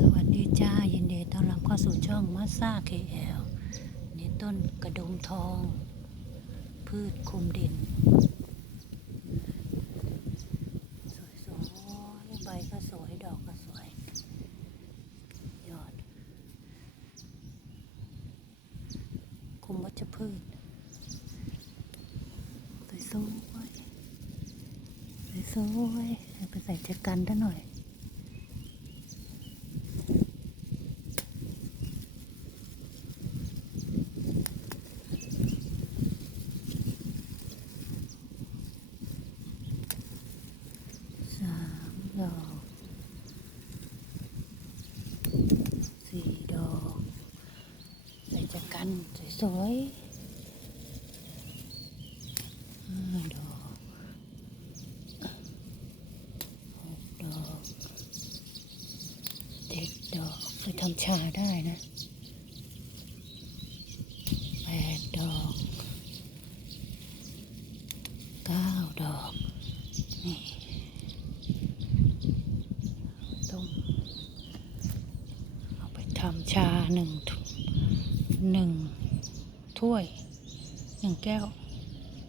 สวัสดีจ้ายินดีต้อนรับเข้าสู่ช่องมาซาเคแอลนี่ต้นกระดุมทอง พืชคุมดิน สวยๆใบก็สวย ดอกก็สวย ยอด คุมวัชพืช สวยๆสวยๆไปใส่เจกันด้หน่อย กันสวยๆดอกหกดอกเจ็ดดอกไปทำชาได้นะแปดดอกเก้าดอก นี่ต้องเอาไปทำชาหนึ่งถุง หนึ่งถ้วยหนึ่งแก้ว